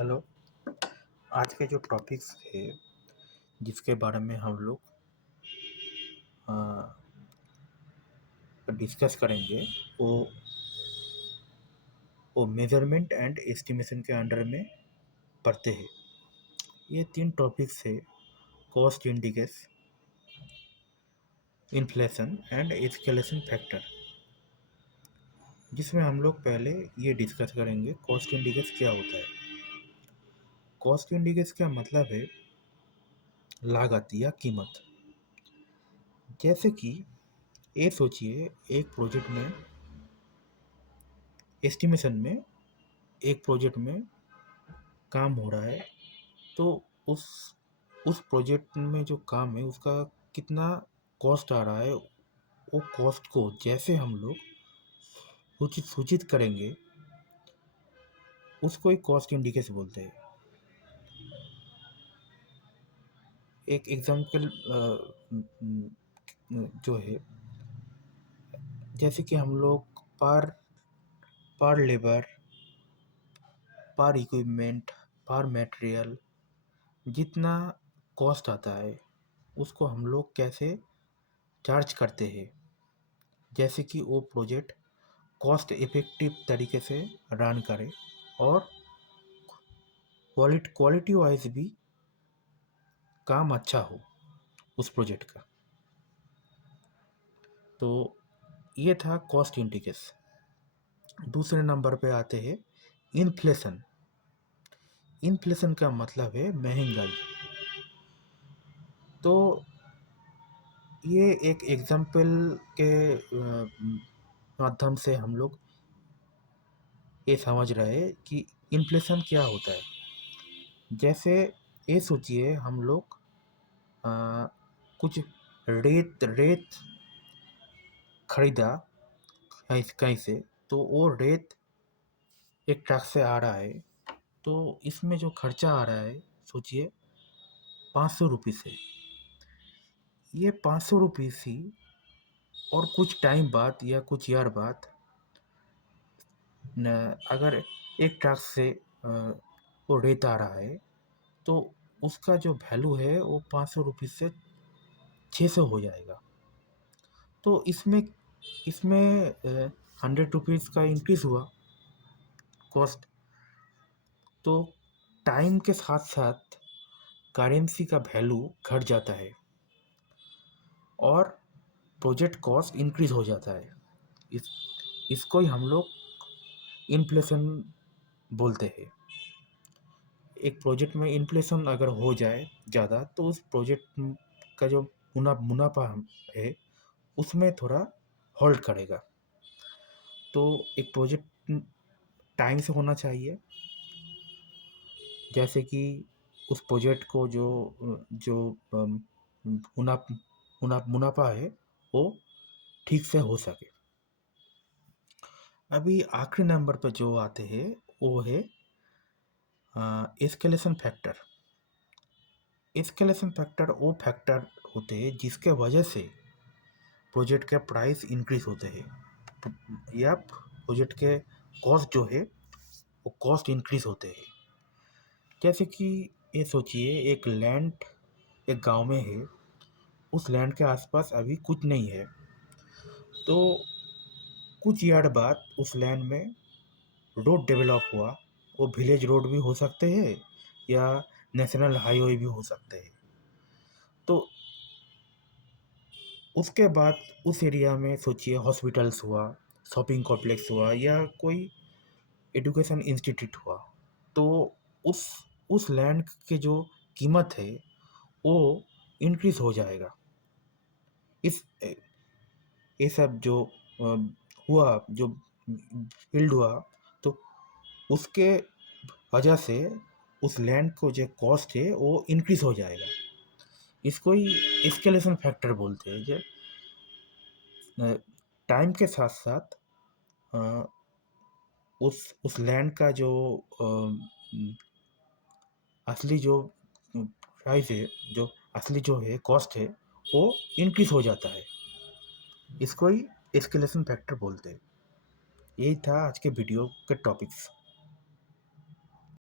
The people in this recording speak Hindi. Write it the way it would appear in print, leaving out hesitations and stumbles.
हेलो। आज के जो टॉपिक्स है जिसके बारे में हम लोग डिस्कस करेंगे वो मेजरमेंट एंड एस्टिमेशन के अंडर में पढ़ते हैं। ये 3 टॉपिक्स है: cost indices, inflation and escalation factor. जिसमें हम लोग पहले ये डिस्कस करेंगे कॉस्ट इंडिकेस क्या होता है। कॉस्ट इंडिकेस का मतलब है लागत या कीमत। जैसे कि ये सोचिए, एक प्रोजेक्ट में एस्टिमेशन में एक प्रोजेक्ट में काम हो रहा है, तो उस प्रोजेक्ट में जो काम है उसका कितना कॉस्ट आ रहा है, वो कॉस्ट को जैसे हम लोग सूचित करेंगे उसको एक कॉस्ट इंडिकेस बोलते हैं। एक एग्जांपल जो है, जैसे कि हम लोग पर लेबर, पर इक्विपमेंट, पर मटेरियल जितना कॉस्ट आता है उसको हम लोग कैसे चार्ज करते हैं, जैसे कि वो प्रोजेक्ट कॉस्ट इफेक्टिव तरीके से रन करे और क्वालिटी वाइज भी काम अच्छा हो उस प्रोजेक्ट का। तो ये था कॉस्ट इंडिकेस। दूसरे नंबर पे आते हैं इन्फ्लेशन। इन्फ्लेशन का मतलब है महंगाई। तो ये एक एग्जाम्पल के माध्यम से हम लोग ये समझ रहे हैं कि इन्फ्लेशन क्या होता है। जैसे ये सोचिए, हम लोग कुछ रेत खरीदा कहीं से, तो वो रेत एक ट्रक से आ रहा है, तो इसमें जो खर्चा आ रहा है सोचिए 500 रुपये से। ये 500 रुपये ही और कुछ टाइम बाद या कुछ ईयर बाद अगर एक ट्रक से वो रेत आ रहा है, तो उसका जो वैल्यू है वो 500 रुपये से 600 हो जाएगा। तो इसमें इसमें 100 रुपीज़ का इंक्रीज़ हुआ कॉस्ट। तो टाइम के साथ साथ करेंसी का वैल्यू घट जाता है और प्रोजेक्ट कॉस्ट इंक्रीज हो जाता है। इसको ही हम लोग इन्फ्लेशन बोलते हैं। एक प्रोजेक्ट में इन्फ्लेशन अगर हो जाए ज़्यादा, तो उस प्रोजेक्ट का जो मुनाफा है उसमें थोड़ा होल्ड करेगा। तो एक प्रोजेक्ट टाइम से होना चाहिए, जैसे कि उस प्रोजेक्ट को जो जो मुनाफा है वो ठीक से हो सके। अभी आखिरी नंबर पर जो आते हैं वो है एस्केलेशन फैक्टर। एस्केलेशन फैक्टर वो फैक्टर होते हैं जिसके वजह से प्रोजेक्ट के प्राइस इंक्रीज होते हैं या प्रोजेक्ट के कॉस्ट जो है वो कॉस्ट इंक्रीज होते हैं। जैसे कि ये सोचिए, एक गांव में है, उस लैंड के आसपास अभी कुछ नहीं है, तो कुछ ईयर बाद उस लैंड में रोड डेवलप हुआ। वो विलेज रोड भी हो सकते हैं या नेशनल हाईवे भी हो सकते हैं। तो उसके बाद उस एरिया में सोचिए हॉस्पिटल्स हुआ, शॉपिंग कॉम्प्लेक्स हुआ या कोई एजुकेशन इंस्टीट्यूट हुआ, तो उस लैंड के जो कीमत है वो इंक्रीज हो जाएगा। इस ये सब जो हुआ, जो बिल्ड हुआ, तो उसके वजह से उस लैंड को जो कॉस्ट है वो इंक्रीज हो जाएगा। इसको ही एस्केलेशन फैक्टर बोलते हैं। जो टाइम के साथ साथ उस लैंड का जो असली जो प्राइस है, जो असली जो है कॉस्ट है, वो इंक्रीज हो जाता है। इसको ही एस्केलेशन फैक्टर बोलते हैं। यही था आज के वीडियो के टॉपिक्स।